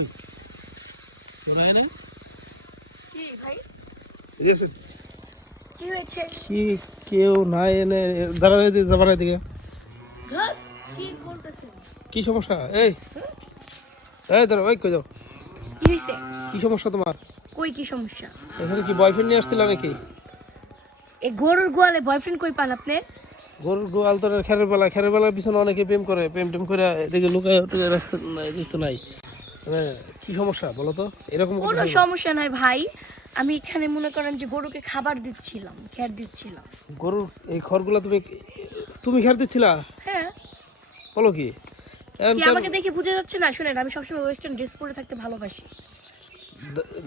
কই শোনায় না কি ভাই এসে কি হয়েছে? কি কেউ নাই এনে দাঁড়ায় দিয়ে যাবার দিকে ঘর কি বলতেছেন? কি সমস্যা এই এই দাঁড়াও ওই কই যাও কি হয়েছে? কি সমস্যা তোমার কই কি সমস্যা? এখানে কি বয়ফ্রেন্ড নিয়ে আসছিল নাকি এই গরুর গোয়ালে বয়ফ্রেন্ড কই পান আপনি? গরুর গোয়াল তো খেরের বেলার পিছনে অনেকে প্রেম করে প্রেম টেম করে এদিকে লুকায় টুকায় রাখছে না এদিকে তো নাই মানে কি সমস্যা বলো তো এরকম কোনো সমস্যা নাই ভাই, আমি এখানে মনে করেন যে গরুকে খাবার দিচ্ছিলাম, খেয়ার দিচ্ছিলাম। গরুর এই খড়গুলা তুমি তুমি খেয়ার দিচ্ছিলা হ্যাঁ, বলো কি কি আমাকে দেখে বুঝে যাচ্ছে না? শুনেন, আমি সবসময় ওয়েস্টার্ন ড্রেস পরে থাকতে ভালোবাসি।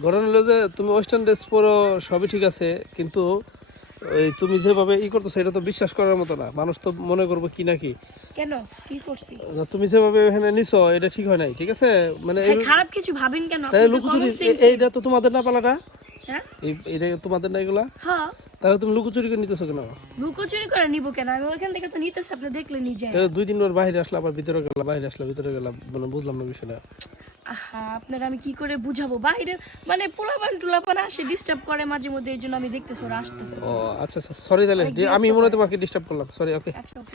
ঘটনা হলো যে তুমি ওয়েস্টার্ন ড্রেস পরো সবই ঠিক আছে কিন্তু ওই তুমি যেভাবে করতেছো এটা তো বিশ্বাস করার মতো না মানুষ তো মনে করবো কি নাকি কেন, কি করছি? তুমি যেভাবে এখানে নিছো এটা ঠিক হয় নাই ঠিক আছে মানে ভাই খারাপ কিছু ভাবেন কেন? তাই আপনি তো লুকোচুরি common sense এইটা তো তোমাদের না পালাটা হ্যাঁ এইটা তোমাদের না এগুলা হ্যাঁ, তাহলে তুমি লুকোচুরি করে নিতেছো কেন লুকোচুরি করে নিব কেন? আমি ওখান থেকে তো নিতেছি, আপনি দেখলে নিজে। তাহলে 2 দিন পর বাইরে আসলে আবার ভিতরে গেলাম বাইরে আসলে ভিতরে গেলাম মানে বুঝলাম না বিষয়টা আহা, আপনারা আমি কি করে বুঝাবো? বাইরে মানে পোলাপান টুলাপান আসে, ডিস্টার্ব করে মাঝে মধ্যে, এই জন্য আমি দেখতেছি ওরা আসতেছে। ও আচ্ছা আচ্ছা সরি তাহলে আমি মনে হয় তোমাকে ডিস্টার্ব করলাম সরি ওকে আচ্ছা ওকে।